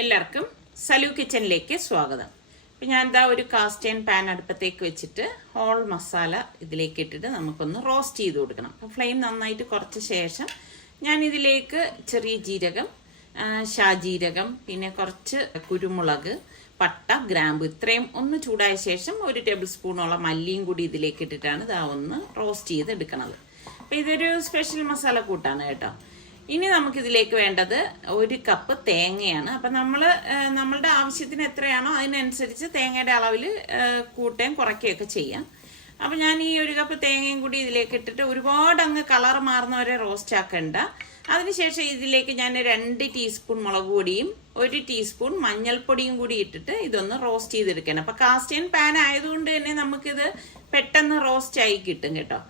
എല്ലാവർക്കും സലു കിച്ചനിലേക്ക് സ്വാഗതം. അപ്പം ഞാൻ ഇതാ ഒരു കാസ്റ്റ് അയൺ പാൻ അടുപ്പത്തേക്ക് വെച്ചിട്ട് ഹോൾ മസാല ഇതിലേക്ക് ഇട്ടിട്ട് നമുക്കൊന്ന് റോസ്റ്റ് ചെയ്ത് കൊടുക്കണം. അപ്പം ഫ്ലെയിം നന്നായിട്ട് കുറച്ച ശേഷം ഞാൻ ഇതിലേക്ക് ചെറിയ ജീരകം, ഷാജീരകം, പിന്നെ കുറച്ച് കുരുമുളക്, പട്ട, ഗ്രാമ്പു ഇത്രയും ഒന്ന് ചൂടായ ശേഷം 1 ടേബിൾ സ്പൂണോളം മല്ലിയും കൂടി ഇതിലേക്ക് ഇട്ടിട്ടാണ് ഇതാ ഒന്ന് റോസ്റ്റ് ചെയ്ത് എടുക്കുന്നത്. അപ്പം ഇതൊരു സ്പെഷ്യൽ മസാല കൂട്ടാണ് കേട്ടോ. ഇനി നമുക്കിതിലേക്ക് വേണ്ടത് 1 കപ്പ് തേങ്ങയാണ്. അപ്പം നമ്മളുടെ ആവശ്യത്തിന് എത്രയാണോ അതിനനുസരിച്ച് തേങ്ങയുടെ അളവിൽ കൂട്ടുകയും കുറയ്ക്കുകയൊക്കെ ചെയ്യാം. അപ്പം ഞാൻ ഈ 1 കപ്പ് തേങ്ങയും കൂടി ഇതിലേക്ക് ഇട്ടിട്ട് ഒരുപാട് അങ്ങ് കളർ മാറുന്നവരെ റോസ്റ്റ് ആക്കണ്ട. അതിനുശേഷം ഇതിലേക്ക് ഞാൻ 2 ടീസ്പൂൺ മുളക് പൊടിയും 1 ടീസ്പൂൺ മഞ്ഞൾപ്പൊടിയും കൂടി ഇട്ടിട്ട് ഇതൊന്ന് റോസ്റ്റ് ചെയ്തെടുക്കണം. അപ്പം കാസ്റ്റ് അയൺ പാൻ ആയതുകൊണ്ട് തന്നെ നമുക്കിത് പെട്ടെന്ന് റോസ്റ്റ് ആയി കിട്ടും കേട്ടോ.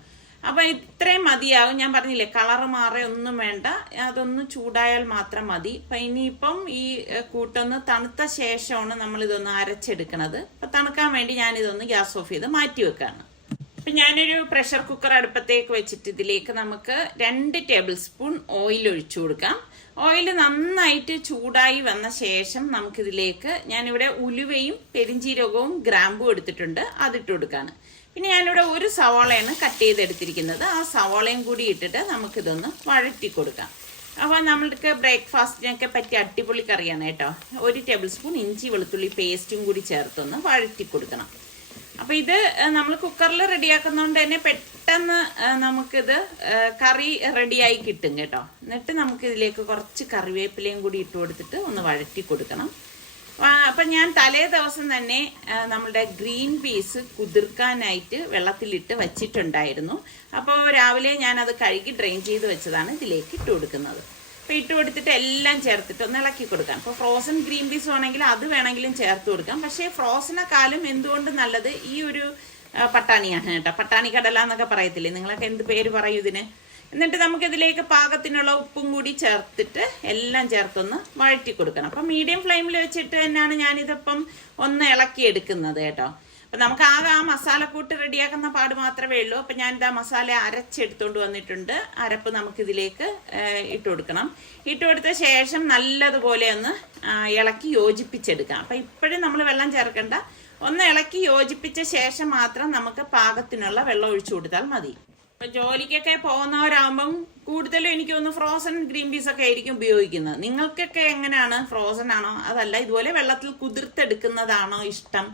അപ്പം ഇത്രയും മതിയാവും. ഞാൻ പറഞ്ഞില്ലേ കളറ് മാറേ ഒന്നും വേണ്ട, അതൊന്ന് ചൂടായാൽ മാത്രം മതി. അപ്പം ഇനിയിപ്പം ഈ കൂട്ടൊന്ന് തണുത്ത ശേഷമാണ് നമ്മളിതൊന്ന് അരച്ചെടുക്കണത്. അപ്പം തണുക്കാൻ വേണ്ടി ഞാനിതൊന്ന് ഗ്യാസ് ഓഫ് ചെയ്ത് മാറ്റി വെക്കാണ്. അപ്പം ഞാനൊരു പ്രഷർ കുക്കർ അടുപ്പത്തേക്ക് വെച്ചിട്ട് ഇതിലേക്ക് നമുക്ക് 2 ടേബിൾ സ്പൂൺ ഓയിൽ ഒഴിച്ചു കൊടുക്കാം. ഓയിൽ നന്നായിട്ട് ചൂടായി വന്ന ശേഷം നമുക്കിതിലേക്ക് ഞാനിവിടെ ഉലുവയും പെരിഞ്ചീരകവും ഗ്രാമ്പും എടുത്തിട്ടുണ്ട്, അതിട്ട് കൊടുക്കാണ്. പിന്നെ ഞാനിവിടെ 1 സവാളയാണ് കട്ട് ചെയ്തെടുത്തിരിക്കുന്നത്. ആ സവാളയും കൂടി ഇട്ടിട്ട് നമുക്കിതൊന്ന് വഴറ്റി കൊടുക്കാം. അപ്പോൾ നമ്മൾക്ക് ബ്രേക്ക്ഫാസ്റ്റിനൊക്കെ പറ്റിയ അടിപൊളി കറിയാണ് കേട്ടോ. 1 ടേബിൾ സ്പൂൺ ഇഞ്ചി വെളുത്തുള്ളി പേസ്റ്റും കൂടി ചേർത്തൊന്ന് വഴറ്റി കൊടുക്കണം. അപ്പോൾ ഇത് നമ്മൾ കുക്കറിൽ റെഡിയാക്കുന്നതുകൊണ്ട് തന്നെ പെട്ടെന്ന് നമുക്കിത് കറി റെഡിയായി കിട്ടും കേട്ടോ. എന്നിട്ട് നമുക്കിതിലേക്ക് കുറച്ച് കറിവേപ്പിലയും കൂടി ഇട്ട് കൊടുത്തിട്ട് ഒന്ന് വഴറ്റി കൊടുക്കണം. അപ്പം ഞാൻ തലേ ദിവസം തന്നെ നമ്മളുടെ ഗ്രീൻ പീസ് കുതിർക്കാനായിട്ട് വെള്ളത്തിലിട്ട് വച്ചിട്ടുണ്ടായിരുന്നു. അപ്പോൾ രാവിലെ ഞാനത് കഴുകി ഡ്രെയിൻ ചെയ്ത് വെച്ചതാണ് ഇതിലേക്ക് ഇട്ട് കൊടുക്കുന്നത്. അപ്പോൾ ഇട്ട് കൊടുത്തിട്ട് എല്ലാം ചേർത്തിട്ട് ഒന്ന് ഇളക്കി കൊടുക്കാം. അപ്പോൾ ഫ്രോസൺ ഗ്രീൻ പീസ് ആണെങ്കിൽ അത് വേണമെങ്കിലും ചേർത്ത് കൊടുക്കാം. പക്ഷേ ഫ്രോസനെക്കാളും എന്തുകൊണ്ട് നല്ലത് ഈ ഒരു പട്ടാണിയാണ് കേട്ടോ. പട്ടാണി കടല എന്നൊക്കെ പറയത്തില്ലേ, നിങ്ങളൊക്കെ എന്ത് പേര് പറയും ഇതിന്. എന്നിട്ട് നമുക്കിതിലേക്ക് പാകത്തിനുള്ള ഉപ്പും കൂടി ചേർത്തിട്ട് എല്ലാം ചേർത്തൊന്ന് വഴറ്റി കൊടുക്കണം. അപ്പം മീഡിയം ഫ്ലെയിമിൽ വെച്ചിട്ട് തന്നെയാണ് ഞാനിതിപ്പം ഒന്ന് ഇളക്കി എടുക്കുന്നത് കേട്ടോ. അപ്പം നമുക്ക് ആകെ ആ മസാലക്കൂട്ട് റെഡിയാക്കുന്ന പാട് മാത്രമേ ഉള്ളൂ. അപ്പം ഞാനിതാ മസാല അരച്ചെടുത്തോണ്ട് വന്നിട്ടുണ്ട്. അരപ്പ് നമുക്കിതിലേക്ക് ഇട്ട് കൊടുക്കണം. ഇട്ട് കൊടുത്ത ശേഷം നല്ലതുപോലെ ഒന്ന് ഇളക്കി യോജിപ്പിച്ചെടുക്കാം. അപ്പം ഇപ്പോഴും നമ്മൾ വെള്ളം ചേർക്കണ്ട, ഒന്ന് ഇളക്കി യോജിപ്പിച്ച ശേഷം മാത്രം നമുക്ക് പാകത്തിനുള്ള വെള്ളം ഒഴിച്ചു കൊടുത്താൽ മതി. ഇപ്പൊ ജോലിക്കൊക്കെ പോകുന്നവരാകുമ്പം കൂടുതലും എനിക്കൊന്ന് ഫ്രോസൺ ഗ്രീൻ പീസ് ഒക്കെ ആയിരിക്കും ഉപയോഗിക്കുന്നത്. നിങ്ങൾക്കൊക്കെ എങ്ങനെയാണ്? ഫ്രോസൺ ആണോ അതല്ല ഇതുപോലെ വെള്ളത്തിൽ കുതിർത്തെടുക്കുന്നതാണോ ഇഷ്ടം?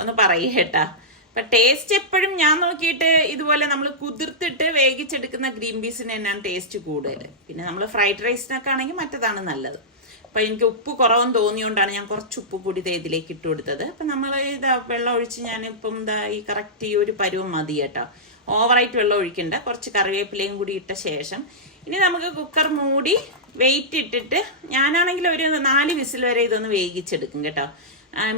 ഒന്ന് പറയുക കേട്ടാ. അപ്പൊ ടേസ്റ്റ് എപ്പോഴും ഞാൻ നോക്കിയിട്ട് ഇതുപോലെ നമ്മൾ കുതിർത്തിട്ട് വേവിച്ചെടുക്കുന്ന ഗ്രീൻ പീസിന് തന്നെയാണ് ടേസ്റ്റ് കൂടുതൽ. പിന്നെ നമ്മൾ ഫ്രൈഡ് റൈസിനൊക്കെ ആണെങ്കിൽ മറ്റേതാണ് നല്ലത്. അപ്പൊ എനിക്ക് ഉപ്പ് കുറവെന്ന് തോന്നിയോണ്ടാണ് ഞാൻ കുറച്ച് ഉപ്പ് കൂടി ഇതിലേക്ക് ഇട്ട് കൊടുത്തത്. അപ്പൊ നമ്മൾ ഇതാ വെള്ളം ഒഴിച്ച് ഞാനിപ്പം ഈ കറക്റ്റ് ഈ ഒരു പരുവം മതി കേട്ടോ. ഓവറായിട്ട് വെള്ളം ഒഴിക്കണ്ട. കുറച്ച് കറിവേപ്പിലയും കൂടി ഇട്ട ശേഷം ഇനി നമുക്ക് കുക്കർ മൂടി വെയിറ്റ് ഇട്ടിട്ട് ഞാനാണെങ്കിൽ ഒരു 4 വിസിൽ വരെ ഇതൊന്ന് വേവിച്ചെടുക്കും കേട്ടോ.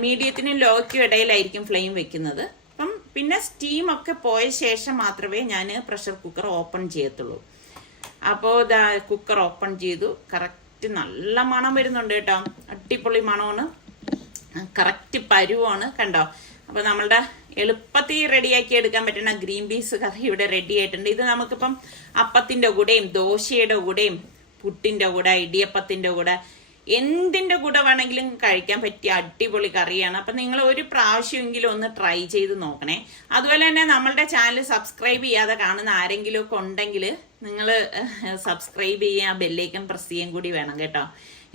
മീഡിയത്തിനും ലോയ്ക്കും ഇടയിലായിരിക്കും ഫ്ലെയിം വെക്കുന്നത്. അപ്പം പിന്നെ സ്റ്റീമൊക്കെ പോയ ശേഷം മാത്രമേ ഞാൻ പ്രഷർ കുക്കർ ഓപ്പൺ ചെയ്യത്തുള്ളൂ. അപ്പോൾ ഇതാ കുക്കർ ഓപ്പൺ ചെയ്തു. കറക്റ്റ് നല്ല മണം വരുന്നുണ്ട് കേട്ടോ. അടിപൊളി മണമാണ്, കറക്റ്റ് പരുവാണ് കണ്ടോ. അപ്പോൾ നമ്മളുടെ എളുപ്പത്തിൽ റെഡിയാക്കി എടുക്കാൻ പറ്റുന്ന ഗ്രീൻ പീസ് കറി ഇവിടെ റെഡി ആയിട്ടുണ്ട്. ഇത് നമുക്കിപ്പം അപ്പത്തിൻ്റെ കൂടെയും ദോശയുടെ കൂടെയും പുട്ടിൻ്റെ കൂടെ ഇടിയപ്പത്തിൻ്റെ കൂടെ എന്തിൻ്റെ കൂടെ വേണമെങ്കിലും കഴിക്കാൻ പറ്റിയ അടിപൊളി കറിയാണ്. അപ്പം നിങ്ങൾ ഒരു പ്രാവശ്യമെങ്കിലും ഒന്ന് ട്രൈ ചെയ്ത് നോക്കണേ. അതുപോലെ തന്നെ നമ്മളുടെ ചാനൽ സബ്സ്ക്രൈബ് ചെയ്യാതെ കാണുന്ന ആരെങ്കിലും ഒക്കെ ഉണ്ടെങ്കിൽ നിങ്ങൾ സബ്സ്ക്രൈബ് ചെയ്യുക, ബെല്ലൈക്കൺ പ്രസ് ചെയ്യാൻ കൂടി വേണം കേട്ടോ.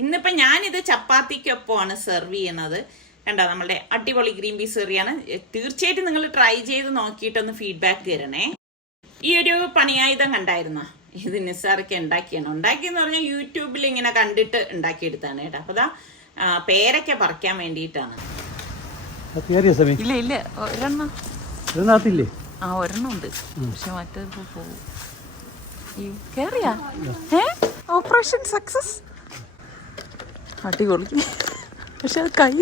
ഇന്നിപ്പം ഞാനിത് ചപ്പാത്തിക്കൊപ്പമാണ് സെർവ് ചെയ്യുന്നത് കണ്ടോ. നമ്മളുടെ അടിപൊളി ഗ്രീൻ പീസ് കറിയാണ്. തീർച്ചയായിട്ടും നിങ്ങൾ ട്രൈ ചെയ്ത് നോക്കിയിട്ടൊന്ന് ഫീഡ്ബാക്ക് തരണേ. ഈ ഒരു പണിയായുധം കണ്ടായിരുന്നോ? ഇത് നിസ്സാറൊക്കെ ഉണ്ടാക്കിയെന്ന് പറഞ്ഞാൽ യൂട്യൂബിൽ ഇങ്ങനെ കണ്ടിട്ട് ഉണ്ടാക്കിയെടുത്താണ് കേട്ടോ. അപ്പൊ പേരൊക്കെ പറിക്കാൻ വേണ്ടിയിട്ടാണ്. ഇല്ല ഒരെണ്ണം ഉണ്ട്, പക്ഷെ മറ്റേത് പോകും. കേറിയാ ഓപ്പറേഷൻ സക്സസ്, അടിപൊളി. പക്ഷെ അത് കൈ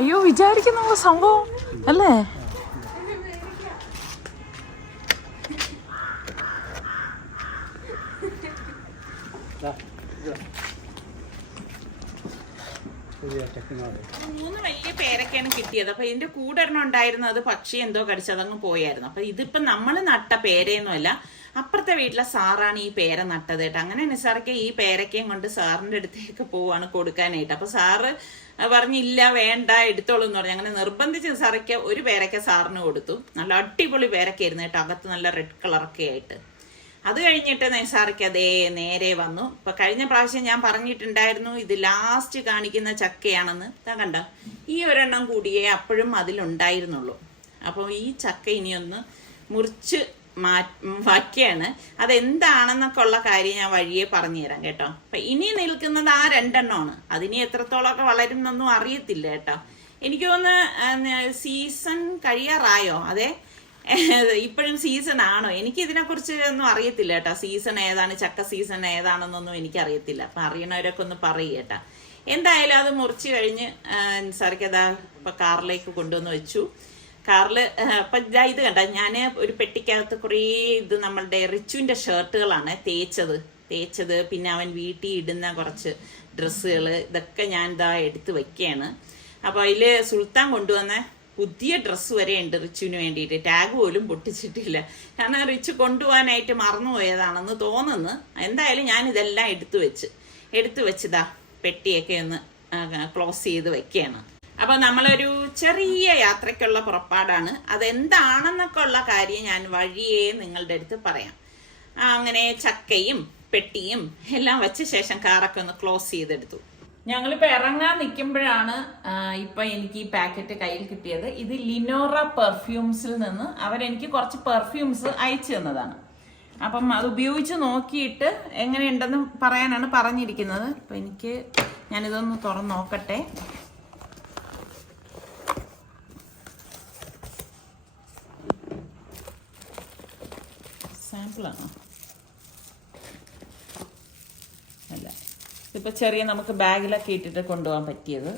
അയ്യോ വിചാരിക്കുന്ന സംഭവം അല്ലേ. 3 വലിയ പേരൊക്കെയാണ് കിട്ടിയത്. അപ്പൊ ഇതിന്റെ കൂടെ ഒരെണ്ണം ഉണ്ടായിരുന്നു, അത് പക്ഷി എന്തോ കടിച്ചതങ്ങ് പോയായിരുന്നു. അപ്പൊ ഇതിപ്പോ നമ്മൾ നട്ട പേരയൊന്നുമല്ല, അപ്പുറത്തെ വീട്ടിലെ സാറാണ് ഈ പേര നട്ടത് കേട്ടോ. അങ്ങനെ നിസാർക്ക് ഈ പേരക്കയും കൊണ്ട് സാറിന്റെ അടുത്തേക്ക് പോവാണ് കൊടുക്കാനായിട്ട്. അപ്പൊ സാറ് പറഞ്ഞില്ല വേണ്ട എടുത്തോളൂ എന്ന് പറഞ്ഞു. അങ്ങനെ നിർബന്ധിച്ച് നിസാർക്ക് ഒരു പേരക്ക സാറിന് കൊടുത്തു. നല്ല അടിപൊളി പേരക്കായിരുന്നു കേട്ടോ, അകത്ത് നല്ല റെഡ് കളറൊക്കെ ആയിട്ട്. അത് കഴിഞ്ഞിട്ട് നിസാർക്ക് അതേ നേരെ വന്നു. ഇപ്പൊ കഴിഞ്ഞ പ്രാവശ്യം ഞാൻ പറഞ്ഞിട്ടുണ്ടായിരുന്നു ഇത് ലാസ്റ്റ് കാണിക്കുന്ന ചക്കയാണെന്ന്. ഇതാ കണ്ട, ഈ ഒരെണ്ണം കൂടിയേ അപ്പോഴും അതിലുണ്ടായിരുന്നുള്ളൂ. അപ്പോൾ ഈ ചക്ക ഇനിയൊന്ന് മുറിച്ച് വയ്ക്കുകയാണ്. അതെന്താണെന്നൊക്കെ ഉള്ള കാര്യം ഞാൻ വഴിയെ പറഞ്ഞു തരാം കേട്ടോ. അപ്പൊ ഇനി നിൽക്കുന്നത് ആ 2 എണ്ണമാണ്. അതിനി എത്രത്തോളമൊക്കെ വളരും എന്നൊന്നും അറിയത്തില്ല കേട്ടോ. എനിക്ക് തോന്നുന്നു സീസൺ കഴിയാറായോ? അതെ, ഇപ്പോഴും സീസൺ ആണോ? എനിക്ക് ഇതിനെക്കുറിച്ച് ഒന്നും അറിയത്തില്ല കേട്ടോ. സീസൺ ഏതാണ്, ചക്ക സീസൺ ഏതാണെന്നൊന്നും എനിക്കറിയത്തില്ല. അപ്പൊ അറിയണവരൊക്കെ ഒന്ന് പറയും കേട്ടാ. എന്തായാലും അത് മുറിച്ച് കഴിഞ്ഞ് സാറിക്കതാ ഇപ്പൊ കാറിലേക്ക് കൊണ്ടുവന്ന് വെച്ചു. കാറില് അപ്പൊ ഇത് കണ്ട, ഞാൻ ഒരു പെട്ടിക്കകത്ത് കുറേ ഇത് നമ്മളുടെ റിച്ചുവിന്റെ ഷർട്ടുകളാണ് തേച്ചത്. പിന്നെ അവൻ വീട്ടിൽ ഇടുന്ന കുറച്ച് ഡ്രസ്സുകൾ, ഇതൊക്കെ ഞാൻ ഇതാ എടുത്ത് വെക്കുകയാണ്. അപ്പൊ അതില് സുൽത്താൻ കൊണ്ടുവന്ന പുതിയ ഡ്രസ്സ് വരെ ഉണ്ട് റിച്ചുവിന് വേണ്ടിയിട്ട്. ടാഗ് പോലും പൊട്ടിച്ചിട്ടില്ല, കാരണം റിച്ചു കൊണ്ടുപോകാനായിട്ട് മറന്നുപോയതാണെന്ന് തോന്നുന്നു. എന്തായാലും ഞാൻ ഇതെല്ലാം എടുത്തു വെച്ചതാ പെട്ടിയൊക്കെ ഒന്ന് ക്ലോസ് ചെയ്ത് വെക്കുകയാണ്. അപ്പൊ നമ്മളൊരു ചെറിയ യാത്രയ്ക്കുള്ള പുറപ്പാടാണ്. അതെന്താണെന്നൊക്കെ ഉള്ള കാര്യം ഞാൻ വഴിയേ നിങ്ങളുടെ അടുത്ത് പറയാം. അങ്ങനെ ചക്കയും പെട്ടിയും എല്ലാം വെച്ച ശേഷം കാറൊക്കെ ഒന്ന് ക്ലോസ് ചെയ്തെടുത്തു. ഞങ്ങളിപ്പോ ഇറങ്ങാൻ നിൽക്കുമ്പോഴാണ് ഇപ്പൊ എനിക്ക് ഈ പാക്കറ്റ് കയ്യിൽ കിട്ടിയത്. ഇത് ലിനോറ പെർഫ്യൂംസിൽ നിന്ന് അവരെനിക്ക് കുറച്ച് പെർഫ്യൂംസ് അയച്ചു തന്നതാണ്. അപ്പം അത് ഉപയോഗിച്ച് നോക്കിയിട്ട് എങ്ങനെയുണ്ടെന്ന് പറയാനാണ് പറഞ്ഞിരിക്കുന്നത്. അപ്പൊ ഞാനിതൊന്ന് തുറന്ന് നോക്കട്ടെ. സാമ്പിളാണോ? അല്ല, ഇതിപ്പോൾ ചെറിയ നമുക്ക് ബാഗിലൊക്കെ ഇട്ടിട്ട് കൊണ്ടുപോകാൻ പറ്റിയത്.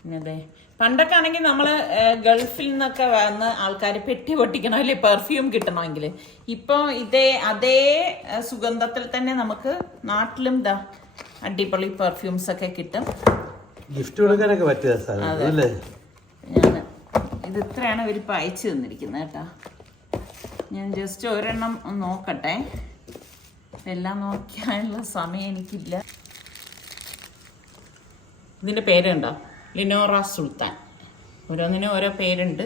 പിന്നെ അതെ, പണ്ടൊക്കെ ആണെങ്കിൽ നമ്മൾ ഗൾഫിൽ നിന്നൊക്കെ വന്ന് ആൾക്കാർ പെട്ടി പൊട്ടിക്കണം അല്ലേ പെർഫ്യൂം കിട്ടണമെങ്കിൽ. ഇപ്പോൾ അതേ സുഗന്ധത്തിൽ തന്നെ നമുക്ക് നാട്ടിലും അടിപൊളി പെർഫ്യൂംസ് ഒക്കെ കിട്ടും. ഗിഫ്റ്റ് കൊടുക്കാനൊക്കെ പറ്റിയ ഇത് ഇത്രയാണ് ഇവരിപ്പോൾ അയച്ചു തന്നിരിക്കുന്നത് കേട്ടോ. ഞാൻ ജസ്റ്റ് ഒരെണ്ണം നോക്കട്ടെ, എല്ലാം നോക്കിയാലുള്ള സമയം എനിക്കില്ല. ഇതിൻ്റെ പേരുണ്ടോ? ലിനോറ സുൽത്താൻ. ഓരോന്നിനും ഓരോ പേരുണ്ട്.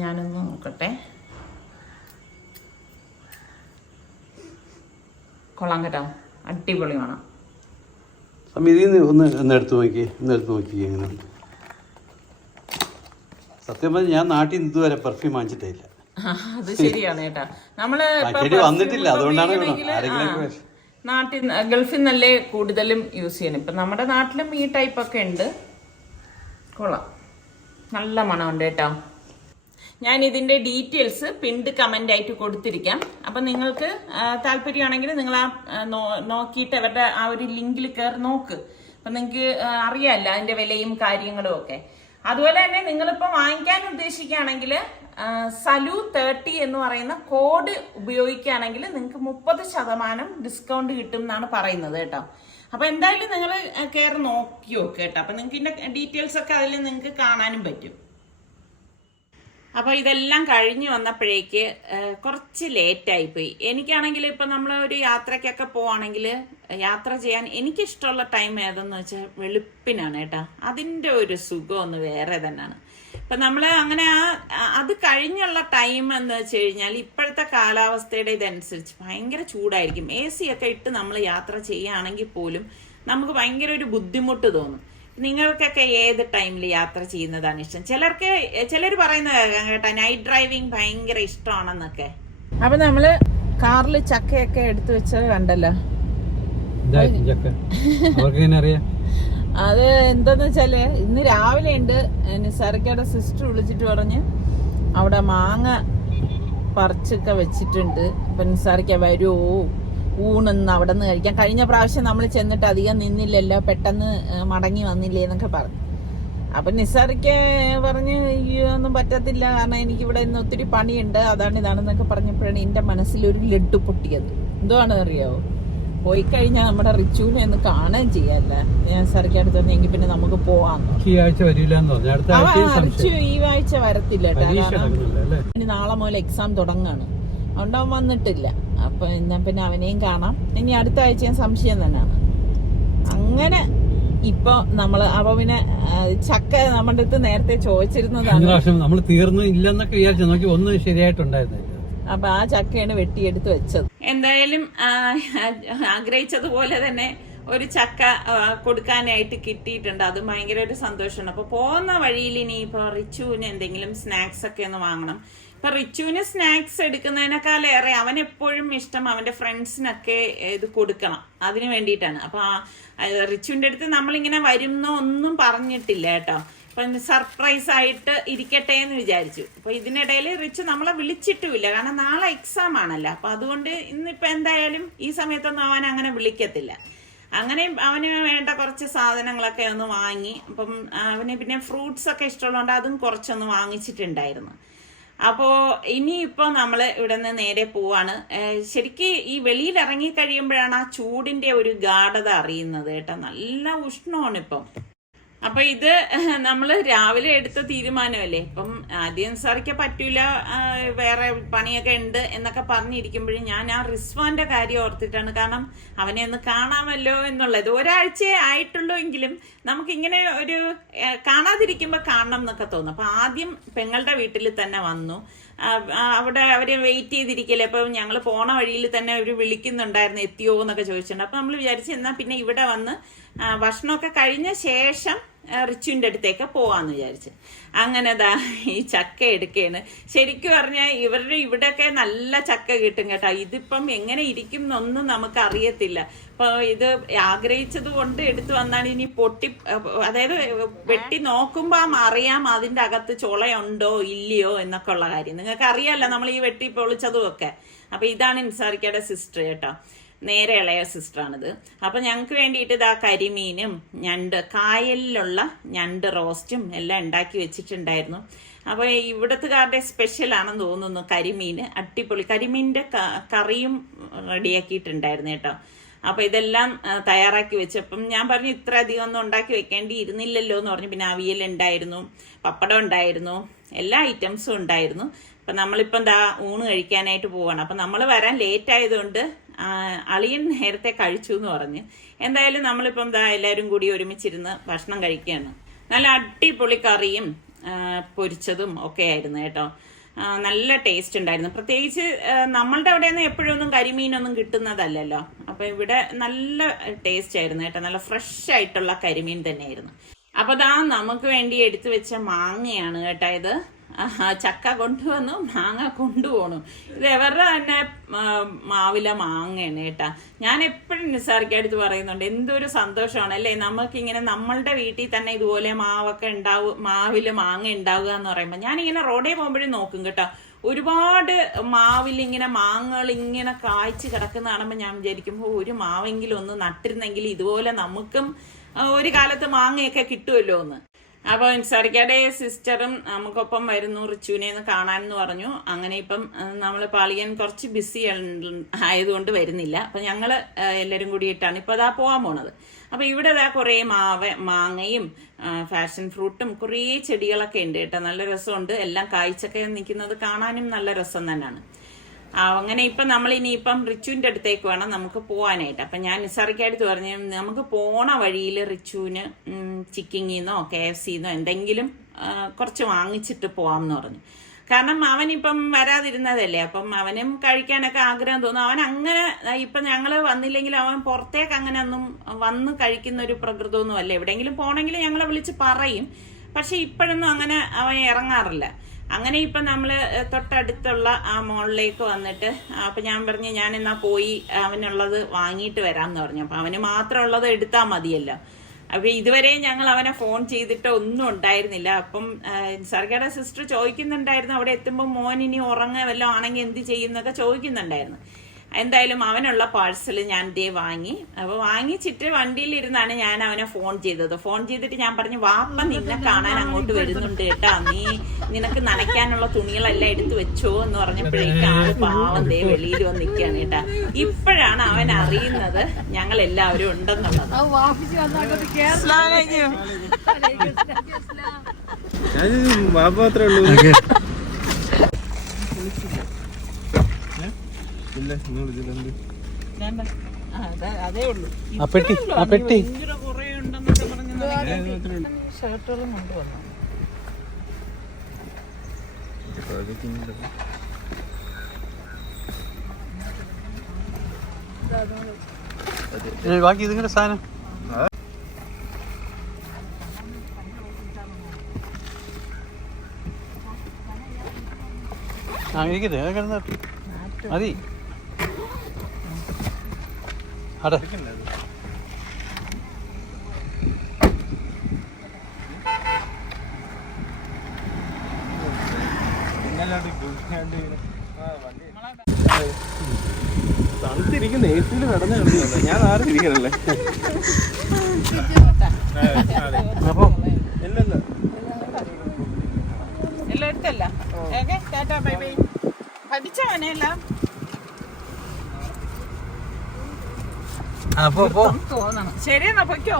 ഞാനൊന്ന് നോക്കട്ടെ. കൊള്ളാം കേട്ടോ, അടിപൊളി വേണം. ഒന്ന് എടുത്ത് നോക്കി എങ്ങനെയുണ്ട്. സത്യം പറഞ്ഞാൽ ഞാൻ നാട്ടിൽ നിന്ന് ഇതുവരെ പെർഫ്യൂം വാങ്ങിച്ചിട്ടില്ല. അത് ശരിയാണ് കേട്ടാ. നമ്മള് വന്നിട്ടില്ല, അതുകൊണ്ടാണ് നാട്ടിൽ ഗൾഫിൽ നിന്നല്ലേ കൂടുതലും യൂസ് ചെയ്യണം. ഇപ്പൊ നമ്മുടെ നാട്ടിലും ഈ ടൈപ്പ് ഒക്കെ ഉണ്ട്. കൊള്ളാം, നല്ല മണമുണ്ട് കേട്ടോ. ഞാൻ ഇതിന്റെ ഡീറ്റെയിൽസ് പിൻഡ് കമന്റ് ആയിട്ട് കൊടുത്തിരിക്കാം. അപ്പൊ നിങ്ങൾക്ക് താല്പര്യമാണെങ്കിൽ നിങ്ങൾ നോക്കിയിട്ട് അവരുടെ ആ ഒരു ലിങ്കിൽ കയറി നോക്ക്. അപ്പൊ നിങ്ങൾക്ക് അറിയാമല്ലോ അതിന്റെ വിലയും കാര്യങ്ങളും ഒക്കെ. അതുപോലെ തന്നെ നിങ്ങളിപ്പോൾ വാങ്ങിക്കാൻ ഉദ്ദേശിക്കുകയാണെങ്കിൽ സലു 30 എന്ന് പറയുന്ന കോഡ് ഉപയോഗിക്കുകയാണെങ്കിൽ നിങ്ങൾക്ക് 30% ഡിസ്കൗണ്ട് കിട്ടും എന്നാണ് പറയുന്നത് കേട്ടോ. അപ്പൊ എന്തായാലും നിങ്ങൾ കയറി നോക്കി നോക്കുക കേട്ടോ. അപ്പൊ നിങ്ങൾക്ക് ഇതിന്റെ ഡീറ്റെയിൽസ് ഒക്കെ അതിൽ നിങ്ങൾക്ക് കാണാനും പറ്റും. അപ്പൊ ഇതെല്ലാം കഴിഞ്ഞു വന്നപ്പോഴേക്ക് കുറച്ച് ലേറ്റായിപ്പോയി. എനിക്കാണെങ്കിൽ ഇപ്പൊ നമ്മൾ ഒരു യാത്രക്കൊക്കെ പോവാണെങ്കിൽ യാത്ര ചെയ്യാൻ എനിക്കിഷ്ടമുള്ള ടൈം ഏതെന്ന് വെച്ചാൽ വെളുപ്പിനാണ് കേട്ടോ. അതിൻ്റെ ഒരു സുഖം ഒന്ന് വേറെ തന്നെയാണ്. ഇപ്പൊ നമ്മള് അങ്ങനെ അത് കഴിഞ്ഞുള്ള ടൈം എന്ന് വെച്ച് കഴിഞ്ഞാൽ ഇപ്പോഴത്തെ കാലാവസ്ഥയുടെ ഇതനുസരിച്ച് ഭയങ്കര ചൂടായിരിക്കും. AC ഒക്കെ ഇട്ട് നമ്മൾ യാത്ര ചെയ്യുകയാണെങ്കിൽ പോലും നമുക്ക് ഭയങ്കര ഒരു ബുദ്ധിമുട്ട് തോന്നും. നിങ്ങൾക്കൊക്കെ ഏത് ടൈമിൽ യാത്ര ചെയ്യുന്നതാണ് ഇഷ്ടം? ചിലർ പറയുന്നത് കേട്ടാ നൈറ്റ് ഡ്രൈവിംഗ് ഭയങ്കര ഇഷ്ടമാണെന്നൊക്കെ. അപ്പൊ നമ്മള് കാറിൽ ചക്കയൊക്കെ എടുത്തു വെച്ചത് കണ്ടല്ലോ. അത് എന്താന്ന് വെച്ചാല് ഇന്ന് രാവിലെ ഉണ്ട് നിസാർക്കയുടെ സിസ്റ്റർ വിളിച്ചിട്ട് പറഞ്ഞ് അവിടെ മാങ്ങ പറിച്ചൊക്കെ വെച്ചിട്ടുണ്ട്. അപ്പൊ നിസാർക്ക വരുമോ ഊണെന്ന് അവിടെ നിന്ന് കഴിക്കാം. കഴിഞ്ഞ പ്രാവശ്യം നമ്മൾ ചെന്നിട്ട് അധികം നിന്നില്ലല്ലോ, പെട്ടെന്ന് മടങ്ങി വന്നില്ലേ എന്നൊക്കെ പറഞ്ഞു. അപ്പൊ നിസാർക്ക പറഞ്ഞ് ഒന്നും പറ്റത്തില്ല, കാരണം എനിക്കിവിടെ ഇന്ന് ഒത്തിരി പണിയുണ്ട്, അതാണ് ഇതാണെന്നൊക്കെ പറഞ്ഞപ്പോഴാണ് എന്റെ മനസ്സിലൊരു ലഡ്ഡു പൊട്ടിയത്. എന്തുവാണെന്ന് അറിയാവോ? പോയി കഴിഞ്ഞാൽ നമ്മുടെ റിച്ചുവിനെ ഒന്ന് കാണുകയും ചെയ്യല്ലേ. ഞാൻ സർക്കാരടുത്ത് പറഞ്ഞെങ്കിൽ പിന്നെ നമുക്ക് പോവാന്ന്. ഈ ആഴ്ച വരില്ലെന്ന് പറഞ്ഞു. റിച്ചു ഈ ആഴ്ച വരത്തില്ല കേട്ടോ. ഇനി നാളെ മുതൽ എക്സാം തുടങ്ങാണ്. അതുകൊണ്ട് അവൻ വന്നിട്ടില്ല. അപ്പൊ എന്നാ പിന്നെ അവനെയും കാണാം. ഇനി അടുത്ത ആഴ്ച ഞാൻ സംശയം തന്നെയാണ്. അങ്ങനെ ഇപ്പൊ നമ്മള് അപ്പൊ പിന്നെ ചക്ക നമ്മുടെ അടുത്ത് നേരത്തെ ചോദിച്ചിരുന്നതാണ്. നമ്മൾ തീർന്നു ഇല്ലെന്നൊക്കെ വിചാരിച്ചു നോക്കി ഒന്നും ശരിയായിട്ടുണ്ടായിരുന്നില്ല. അപ്പൊ ആ ചക്കയാണ് വെട്ടിയെടുത്ത് വെച്ചത്. എന്തായാലും ആഗ്രഹിച്ചതുപോലെ തന്നെ ഒരു ചക്ക കൊടുക്കാനായിട്ട് കിട്ടിയിട്ടുണ്ട്. അത് ഭയങ്കര ഒരു സന്തോഷമാണ്. അപ്പൊ പോകുന്ന വഴിയിൽ ഇനി ഇപ്പൊ റിച്ചുവിന് എന്തെങ്കിലും സ്നാക്സ് ഒക്കെ ഒന്ന് വാങ്ങണം. ഇപ്പൊ റിച്ചുവിന് സ്നാക്സ് എടുക്കുന്നതിനേക്കാളേറെ അവൻ എപ്പോഴും ഇഷ്ടം അവന്റെ ഫ്രണ്ട്സിനൊക്കെ ഇത് കൊടുക്കണം. അതിന് വേണ്ടിയിട്ടാണ്. അപ്പൊ റിച്ചുവിന്റെ അടുത്ത് നമ്മളിങ്ങനെ വരുന്നോ ഒന്നും പറഞ്ഞിട്ടില്ല കേട്ടോ. അപ്പൊ സർപ്രൈസ് ആയിട്ട് ഇരിക്കട്ടെ എന്ന് വിചാരിച്ചു. അപ്പൊ ഇതിനിടയിൽ റിച്ച് നമ്മളെ വിളിച്ചിട്ടുമില്ല. കാരണം നാളെ എക്സാം ആണല്ലോ. അപ്പൊ അതുകൊണ്ട് ഇന്നിപ്പോ എന്തായാലും ഈ സമയത്തൊന്നും അവൻ അങ്ങനെ വിളിക്കത്തില്ല. അങ്ങനെ അവന് വേണ്ട കുറച്ച് സാധനങ്ങളൊക്കെ ഒന്ന് വാങ്ങി. അപ്പം അവന് പിന്നെ ഫ്രൂട്ട്സ് ഒക്കെ ഇഷ്ടമുള്ളതുകൊണ്ട് അതും കുറച്ചൊന്ന് വാങ്ങിച്ചിട്ടുണ്ടായിരുന്നു. അപ്പോ ഇനിയിപ്പോ നമ്മള് ഇവിടെ നിന്ന് നേരെ പോവാണ്. ശരിക്ക് ഈ വെളിയിൽ ഇറങ്ങി കഴിയുമ്പോഴാണ് ആ ചൂടിന്റെ ഒരു ഗാഢത അറിയുന്നത് കേട്ടോ. നല്ല ഉഷ്ണമാണ് ഇപ്പം. അപ്പൊ ഇത് നമ്മള് രാവിലെ എടുത്ത തീരുമാനമല്ലേ. ഇപ്പം ആദ്യം സാറിക്ക് പറ്റൂല, വേറെ പണിയൊക്കെ ഉണ്ട് എന്നൊക്കെ പറഞ്ഞിരിക്കുമ്പോഴും ഞാൻ ആ റിസ്വാന്റെ കാര്യം ഓർത്തിട്ടാണ്. കാരണം അവനെ ഒന്ന് കാണാമല്ലോ എന്നുള്ളത്. ഒരാഴ്ചയെ ആയിട്ടുള്ളൂ എങ്കിലും നമുക്കിങ്ങനെ ഒരു കാണാതിരിക്കുമ്പോ കാണണം എന്നൊക്കെ തോന്നും. അപ്പൊ ആദ്യം പെങ്ങളുടെ വീട്ടിൽ തന്നെ വന്നു. അവിടെ അവര് വെയിറ്റ് ചെയ്തിരിക്കല്ലേ. അപ്പൊ ഞങ്ങൾ പോണ വഴിയിൽ തന്നെ അവര് വിളിക്കുന്നുണ്ടായിരുന്നു എത്തിയോ എന്നൊക്കെ ചോദിച്ചിട്ടുണ്ട്. അപ്പൊ നമ്മൾ വിചാരിച്ചു എന്നാ പിന്നെ ഇവിടെ വന്ന് ഭക്ഷണമൊക്കെ കഴിഞ്ഞ ശേഷം റിച്ചുവിന്റെ അടുത്തേക്ക് പോവാന്ന് വിചാരിച്ച്. അങ്ങനെ ഈ ചക്ക എടുക്കുകയാണ്. ശരിക്കും പറഞ്ഞാൽ ഇവരുടെ ഇവിടെയൊക്കെ നല്ല ചക്ക കിട്ടും കേട്ടോ. ഇതിപ്പം എങ്ങനെ ഇരിക്കും എന്നൊന്നും നമുക്ക് അറിയത്തില്ല. ഇപ്പൊ ഇത് ആഗ്രഹിച്ചത് കൊണ്ട് എടുത്തു വന്നാണ്. ഇനി പൊട്ടി, അതായത് വെട്ടി നോക്കുമ്പോ അറിയാം അതിന്റെ അകത്ത് ചുളയുണ്ടോ ഇല്ലയോ എന്നൊക്കെ ഉള്ള കാര്യം. നിങ്ങൾക്ക് അറിയാലോ നമ്മൾ ഈ വെട്ടി പൊളിച്ചതും ഒക്കെ. അപ്പൊ ഇതാണ് ഇൻസാറിക്കയുടെ സിസ്റ്റർ കേട്ടോ. നേരെ ഇളയ സിസ്റ്ററാണിത്. അപ്പൊ ഞങ്ങൾക്ക് വേണ്ടിയിട്ട് ഇതാ കരിമീനും ഞണ്ട്, കായലിലുള്ള ഞണ്ട് റോസ്റ്റും എല്ലാം ഉണ്ടാക്കി വെച്ചിട്ടുണ്ടായിരുന്നു. അപ്പൊ ഇവിടത്തുകാരുടെ സ്പെഷ്യൽ ആണെന്ന് തോന്നുന്നു കരിമീന്. അടിപൊളി കരിമീനിന്റെ കറിയും റെഡിയാക്കിയിട്ടുണ്ടായിരുന്നു കേട്ടോ. അപ്പൊ ഇതെല്ലാം തയ്യാറാക്കി വെച്ചപ്പം ഞാൻ പറഞ്ഞു ഇത്ര അധികം ഒന്നും ഉണ്ടാക്കി വെക്കേണ്ടി ഇരുന്നില്ലല്ലോ എന്ന് പറഞ്ഞു. പിന്നെ അവിയൽ ഉണ്ടായിരുന്നു, പപ്പടം ഉണ്ടായിരുന്നു, എല്ലാ ഐറ്റംസും ഉണ്ടായിരുന്നു. അപ്പൊ നമ്മളിപ്പം ഊണ് കഴിക്കാനായിട്ട് പോവാണ്. അപ്പൊ നമ്മൾ വരാൻ ലേറ്റ് ആയതുകൊണ്ട് അളിയൻ നേരത്തെ കഴിച്ചു എന്ന് പറഞ്ഞ് എന്തായാലും നമ്മളിപ്പം എല്ലാവരും കൂടി ഒരുമിച്ചിരുന്ന് ഭക്ഷണം കഴിക്കുകയാണ്. നല്ല അടിപൊളി കറിയും പൊരിച്ചതും ഒക്കെ ആയിരുന്നു കേട്ടോ. നല്ല ടേസ്റ്റ് ഉണ്ടായിരുന്നു. പ്രത്യേകിച്ച് നമ്മളുടെ അവിടെയൊന്നും എപ്പോഴൊന്നും കരിമീനൊന്നും കിട്ടുന്നതല്ലല്ലോ. അപ്പൊ ഇവിടെ നല്ല ടേസ്റ്റ് ആയിരുന്നു കേട്ടോ. നല്ല ഫ്രഷ് ആയിട്ടുള്ള കരിമീൻ തന്നെയായിരുന്നു. അപ്പൊ നമുക്ക് വേണ്ടി എടുത്തു വെച്ച മാങ്ങയാണ് കേട്ടോ ഇത്. ചക്ക കൊണ്ടുവന്നു, മാങ്ങ കൊണ്ടുപോകണു. ഇത് എവരുടെ തന്നെ മാവിലെ മാങ്ങയാണ് കേട്ടാ. ഞാൻ എപ്പോഴും നിസാറിക്കടുത്ത് പറയുന്നുണ്ട് എന്തൊരു സന്തോഷമാണ് അല്ലേ നമുക്കിങ്ങനെ നമ്മളുടെ വീട്ടിൽ തന്നെ ഇതുപോലെ മാവൊക്കെ ഉണ്ടാവും, മാവില് മാങ്ങ ഉണ്ടാവുക എന്ന് പറയുമ്പോൾ ഞാനിങ്ങനെ റോഡിൽ പോകുമ്പോഴും നോക്കും കേട്ടോ. ഒരുപാട് മാവിൽ ഇങ്ങനെ മാങ്ങകൾ ഇങ്ങനെ കായ്ച്ച് കിടക്കുന്ന കാണുമ്പോൾ ഞാൻ വിചാരിക്കുമ്പോൾ ഒരു മാവെങ്കിലും ഒന്ന് നട്ടിരുന്നെങ്കിൽ ഇതുപോലെ നമുക്കും ഒരു കാലത്ത് മാങ്ങയൊക്കെ കിട്ടുമല്ലോ എന്ന്. അപ്പൊ ഇൻസാറിക്കയുടെ സിസ്റ്ററും നമുക്കൊപ്പം വരുന്നു റിച്ചുവിനെ ഒന്ന് കാണാനെന്ന് പറഞ്ഞു. അങ്ങനെ ഇപ്പം നമ്മള് പാളിയൻ കുറച്ച് ബിസി ആയതുകൊണ്ട് വരുന്നില്ല. അപ്പൊ ഞങ്ങള് എല്ലാരും കൂടിയിട്ടാണ് ഇപ്പൊ പോകാൻ പോണത്. അപ്പൊ ഇവിടെ കുറെ മാങ്ങയും ഫാഷൻ ഫ്രൂട്ടും കുറേ ചെടികളൊക്കെ ഉണ്ട് കേട്ടോ. നല്ല രസമുണ്ട്. എല്ലാം കായ്ച്ചൊക്കെ നിൽക്കുന്നത് കാണാനും നല്ല രസം തന്നെയാണ്. അങ്ങനെ ഇപ്പം നമ്മൾ ഇനിയിപ്പം റിച്ചുവിന്റെ അടുത്തേക്ക് വേണം നമുക്ക് പോകാനായിട്ട്. അപ്പം ഞാൻ നിസാറിക്കടുത്ത് പറഞ്ഞു നമുക്ക് പോണ വഴിയിൽ റിച്ചുവിന് ചിക്കിങ്ങിന്നോ KFCന്നോ എന്തെങ്കിലും കുറച്ച് വാങ്ങിച്ചിട്ട് പോവാമെന്ന് പറഞ്ഞു. കാരണം അവനിപ്പം വരാതിരുന്നതല്ലേ. അപ്പം അവനും കഴിക്കാനൊക്കെ ആഗ്രഹം തോന്നും. അവൻ അങ്ങനെ ഇപ്പം ഞങ്ങൾ വന്നില്ലെങ്കിൽ അവൻ പുറത്തേക്ക് അങ്ങനെ ഒന്നും വന്ന് കഴിക്കുന്ന ഒരു പ്രകൃതമൊന്നും അല്ല. എവിടെയെങ്കിലും പോണെങ്കിൽ ഞങ്ങളെ വിളിച്ച് പറയും. പക്ഷെ ഇപ്പോഴൊന്നും അങ്ങനെ അവൻ ഇറങ്ങാറില്ല. അങ്ങനെ ഇപ്പൊ നമ്മള് തൊട്ടടുത്തുള്ള ആ മോളിലേക്ക് വന്നിട്ട് അപ്പൊ ഞാൻ പറഞ്ഞു ഞാൻ എന്നാ പോയി അവനുള്ളത് വാങ്ങിയിട്ട് വരാമെന്ന് പറഞ്ഞു. അപ്പൊ അവന് മാത്രമുള്ളത് എടുത്താൽ മതിയല്ലോ. അപ്പൊ ഇതുവരെ ഞങ്ങൾ അവനെ ഫോൺ ചെയ്തിട്ട് ഒന്നും ഉണ്ടായിരുന്നില്ല. അപ്പം സർക്കാരുടെ സിസ്റ്റർ ചോദിക്കുന്നുണ്ടായിരുന്നു അവിടെ എത്തുമ്പോൾ മോൻ ഇനി ഉറങ്ങ വല്ലതും ആണെങ്കിൽ എന്ത് ചെയ്യുന്നൊക്കെ ചോദിക്കുന്നുണ്ടായിരുന്നു. എന്തായാലും അവനുള്ള പാഴ്സൽ ഞാൻ ദേ വാങ്ങി. അപ്പൊ വാങ്ങിച്ചിട്ട് വണ്ടിയിലിരുന്നാണ് ഞാൻ അവനെ ഫോൺ ചെയ്തത്. ഫോൺ ചെയ്തിട്ട് ഞാൻ പറഞ്ഞു, വാപ്പ നിന്നെ കാണാൻ അങ്ങോട്ട് വരുന്നുണ്ട് കേട്ടാ, നിനക്ക് നനയ്ക്കാനുള്ള തുണികളെല്ലാം എടുത്തു വെച്ചോ എന്ന് പറഞ്ഞപ്പോഴേക്കും ആള് പാവം ദേ വെളിയിൽ വന്ന് നിൽക്കുകയാണ് കേട്ടാ. ഇപ്പോഴാണ് അവൻ അറിയുന്നത് ഞങ്ങൾ എല്ലാവരും ഉണ്ടെന്നുള്ളത്. അതേ ഉള്ളൂ. ഷർട്ടുകളും കൊണ്ടുവന്നു. ബാക്കി ഇതിങ്ങനെ സാധനം ഇരിക്കട്ടെ, മതി. അതെ തണുത്തിരിക്കുന്ന ഏസിയിൽ നടന്നു കണ്ടില്ല, ഞാൻ ആരും ഇരിക്കണല്ലേ. അപ്പൊ ഇല്ലല്ലോ എല്ലാം എടുത്തല്ല. Tata bye bye. പഠിച്ചവനെല്ലാം തോന്നണം. ശരിയെന്നാ പൊയ്ക്കോ.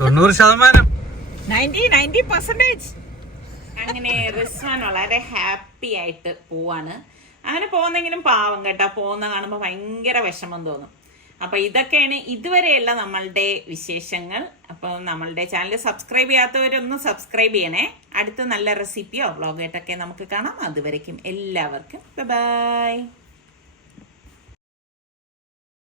90%. 90%. അങ്ങനെ റിസ്വാൻ വളരെ ഹാപ്പി ആയിട്ട് പോവാണ്. അങ്ങനെ പോകുന്നെങ്കിലും പാവം കേട്ടോ, പോകുന്ന കാണുമ്പോൾ ഭയങ്കര വിഷമം തോന്നും. അപ്പൊ ഇതൊക്കെയാണ് ഇതുവരെയുള്ള നമ്മളുടെ വിശേഷങ്ങൾ. അപ്പൊ നമ്മളുടെ ചാനൽ സബ്സ്ക്രൈബ് ചെയ്യാത്തവരൊന്ന് സബ്സ്ക്രൈബ് ചെയ്യണേ. അടുത്ത നല്ല റെസിപ്പിയോ വ്ളോഗായിട്ടൊക്കെ നമുക്ക് കാണാം. അതുവരയ്ക്കും എല്ലാവർക്കും ബൈ.